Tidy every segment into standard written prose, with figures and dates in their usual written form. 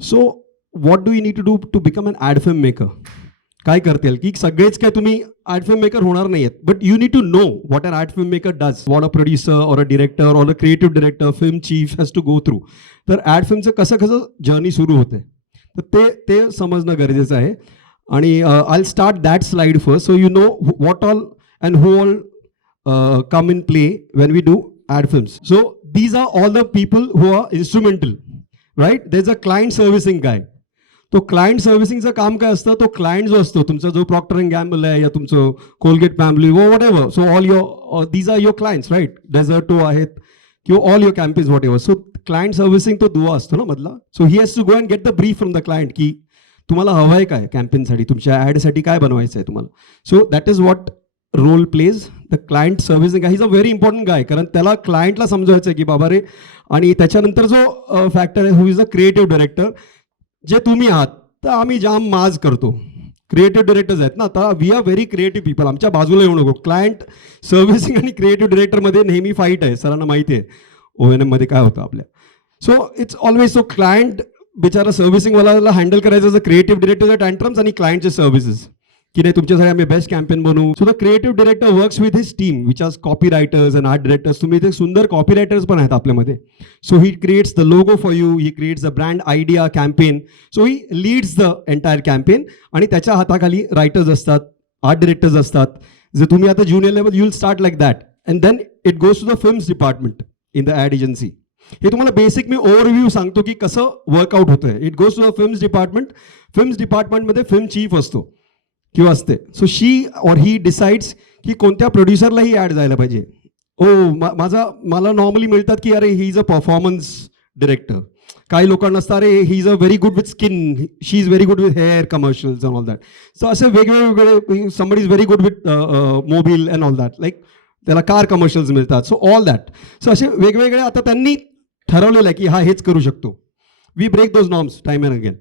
So what do you need to do to become an ad film maker? काय करता येईल की सगळेच काय तुम्ही ॲड फिल्म मेकर होणार नाही आहेत, but you need to know what an ad film maker does, what a producer or a director or a creative director, film chief has to go through. तर ॲड फिल्मचं कसं कसं journey सुरू होते, तर ते ते समजणं गरजेचं आहे. आणि I start that slide first, so you know what all and who all come in play when we do ad films. So these are all the people who are instrumental, right? There's a client servicing guy. तो client सर्व्हिसिंगचं काम काय असतं, तो client जो असतो तुमचा, जो Procter and gamble आहे या तुमचं Colgate family whatever, so all your these are your clients, right? डेझर्टो आहेत किंवा all your campaigns whatever. So client servicing तो दुवा असतो ना मधला. So he has to go and get the brief from the client की तुम्हाला हवं आहे काय कॅम्पेनसाठी, तुमच्या ॲडसाठी काय बनवायचं आहे तुम्हाला. So that is what role plays the client servicing. He is a very important guy, कारण त्याला क्लायंटला समजवायचं आहे की बाबा रे. आणि त्याच्यानंतर जो फॅक्टर आहे, हु इज अ क्रिएटिव्ह डिरेक्टर, जे तुम्ही आहात. तर आम्ही जाम माज करतो, क्रिएटिव्ह डिरेक्टर्स आहेत ना, तर we are very creative people. आमच्या बाजूला येऊ नको. क्लायंट सर्व्हिसिंग आणि क्रिएटिव्ह डिरेक्टरमध्ये नेहमी फाईट आहे, सरांना माहिती आहे ONM मध्ये काय होतं आपल्या. So it's always so client बिचारा सर्व्हिसिंगवाला हँडल करायचं, क्रिएटिव्ह डिरेक्टरचे टँट्रम्स आणि क्लायंटचे सर्व्हिसेस की नाही तुमच्यासाठी आम्ही बेस्ट कॅम्पेन बनवू. So the creative director works with his team which are copy writers and art directors. तुम्ही इथे सुंदर कॉपी रायटर्स पण आहेत आपल्यामध्ये. So he creates the logo for you, he creates the brand idea campaign. So he leads the entire campaign. आणि त्याच्या हाताखाली writers असतात, आर्ट डिरेक्टर्स असतात. जर तुम्ही आता junior level, you will start like that and then it goes to the films department in the ad agency. हे तुम्हाला बेसिक मी ओव्हरव्ह्यू सांगतो की कसं वर्कआउट होतंय. It goes to the films department. Films डिपार्टमेंटमध्ये फिल्म चीफ असतो किंवा असते. So she or he decides की कोणत्या प्रोड्युसरला ही ॲड जायला पाहिजे. मला नॉर्मली मिळतात की अरे he is a performance director. काही लोकांना असतं अरे he is a very good with skin, she is very good with hair commercials and all that. So असे वेगवेगळे, somebody is very good with mobile and all that, like त्याला car commercials मिळतात. So all that. So असे वेगवेगळे आता त्यांनी ठरवलेलं आहे की हा हेच करू शकतो. We break those norms time and again.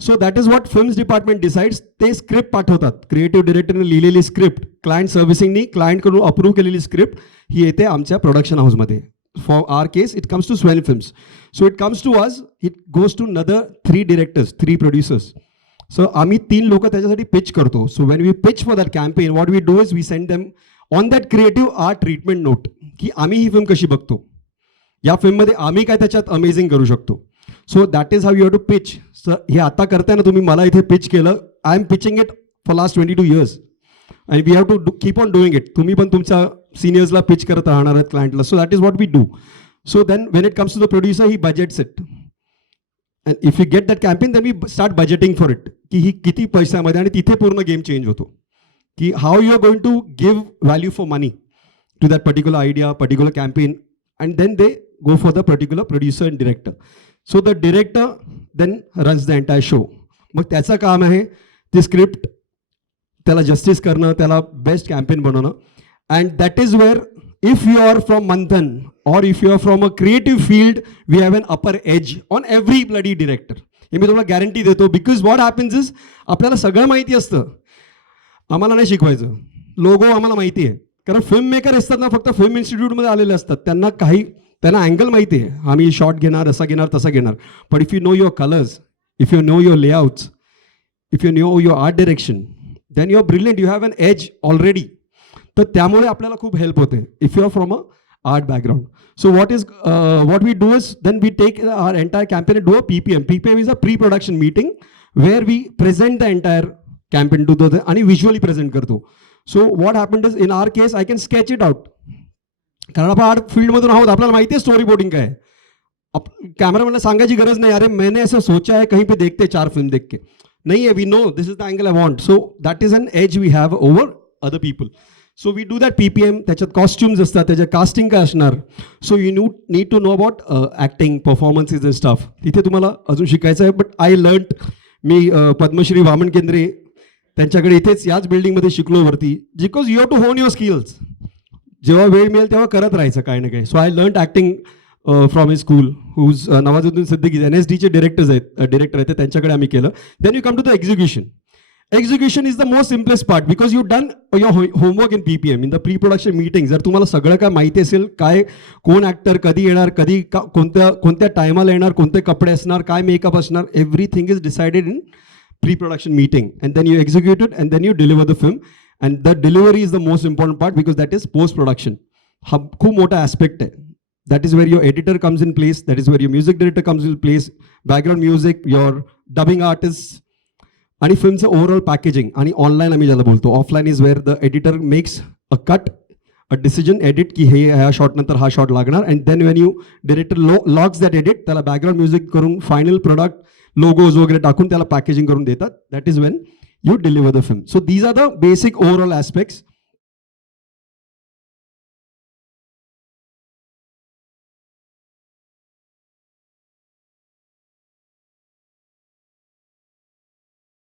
So that is what films department decides. ते स्क्रिप्ट पाठवतात, क्रिएटिव्ह डिरेक्टरने लिहिलेली स्क्रिप्ट, क्लायंट सर्व्हिसिंगनी क्लायंटकडून अप्रूव्ह केलेली स्क्रिप्ट ही येते आमच्या प्रोडक्शन हाऊसमध्ये. For our case it comes to Swen films. So it comes to us, it goes to another 3 directors, 3 producers. So आम्ही 3 लोक त्याच्यासाठी पिच करतो. So when we pitch for that campaign, what we do is we send them on that creative art treatment note की आम्ही ही film कशी बघतो, या फिल्ममध्ये आम्ही काय त्याच्यात अमेझिंग करू शकतो. So that is how you have to pitch. Sir हे आता करताय ना तुम्ही, मला इथे पिच केलं. I am pitching it for last 22 years and we have to keep on doing it. तुम्ही पण तुमच्या सिनियर्सला पिच करत राहणार आहेत क्लायंटला. So that is what we do. So then when it comes to the producer, he budgets it and if you get that campaign then we start budgeting for it की ही किती पैशामध्ये. आणि तिथे पूर्ण गेम चेंज होतो की how you are going to give value for money to that particular idea, particular campaign. And then they go for the particular producer and director. So the director then runs the entire show. मग त्याचं काम आहे ती script त्याला justice करणं, त्याला best campaign बनवणं. And that is where if you are from Manthan और if you are from a creative field, we have an upper edge on every bloody director. हे मी तुम्हाला गॅरंटी देतो. बिकॉज व्हॉट हॅपन्स इज आपल्याला सगळं माहिती असतं, आम्हाला नाही शिकवायचं. लोगो आम्हाला माहिती आहे, कारण फिल्म मेकर असतात ना, फक्त फिल्म इन्स्टिट्यूटमध्ये आलेले असतात. त्यांना अँगल माहिती आहे, आम्ही शॉट घेणार, असा घेणार, तसा घेणार. But if you know your colours, if you know your layouts, if you know your art direction, then you are brilliant, you have an edge already. तर त्यामुळे आपल्याला खूप हेल्प होते if you are from a art background. So what we do is then we take our entire campaign and do a PPM. PPM is a pre-production meeting where we present the entire campaign to the आणि visually present करतो. So what happened is in our case I can sketch it out. कारण आपण art फील्डमधून आहोत, आपल्याला माहिती आहे story boarding काय. कॅमेरामॅनला सांगायची गरज नाही, अरे मैंने ऐसा सोचा है कहीं पे देखते 4 फिल्म देख के. नहीं है, we know this is the angle I want. So that is an edge we have over other people. So we do that PPM. त्याच्यात कॉस्ट्युम्स असतात, त्याच्यात कास्टिंग काय असणार. So you need to know about acting, performances and staff. तिथे तुम्हाला अजून शिकायचं आहे. बट आय लर्न, मी पद्मश्री वामन केंद्रे त्यांच्याकडे इथेच याच बिल्डिंगमध्ये शिकलो वरती. Because you have to hone your skills. जेव्हा वेळ मिळेल तेव्हा करत राहायचं काही ना काही. So I learn acting from a school whose Nawazuddin Siddiqui NSDचे डिरेक्टर आहेत, त्यांच्याकडे आम्ही केलं. Then you come to the execution. Execution is the most simplest part because you've done your homework in PPM, in the pre-production meeting. जर तुम्हाला सगळं काय माहिती असेल, काय कोण ऍक्टर कधी येणार, कधी कोणत्या टायमाला येणार, कोणते कपडे असणार, काय मेकअप असणार, everything is decided in pre-production meeting, and then you execute it, and then you deliver the film, and the delivery is the most important part because that is post-production. हा खूप मोठा aspect आहे. That is where your editor comes in place. That is where your music director comes in place. Background music, your dubbing artists. आणि फिल्मचं overall packaging आणि online आम्ही ज्याला बोलतो. Offline is where the editor makes a cut, a decision edit की हे ह्या shot नंतर हा शॉट लागणार, and then when you director logs that edit, त्याला बॅकग्राऊंड म्युझिक करून फायनल प्रोडक्ट लोगोज वगैरे टाकून त्याला पॅकेजिंग करून देतात. That is when you deliver the film. So these are the basic overall aspects.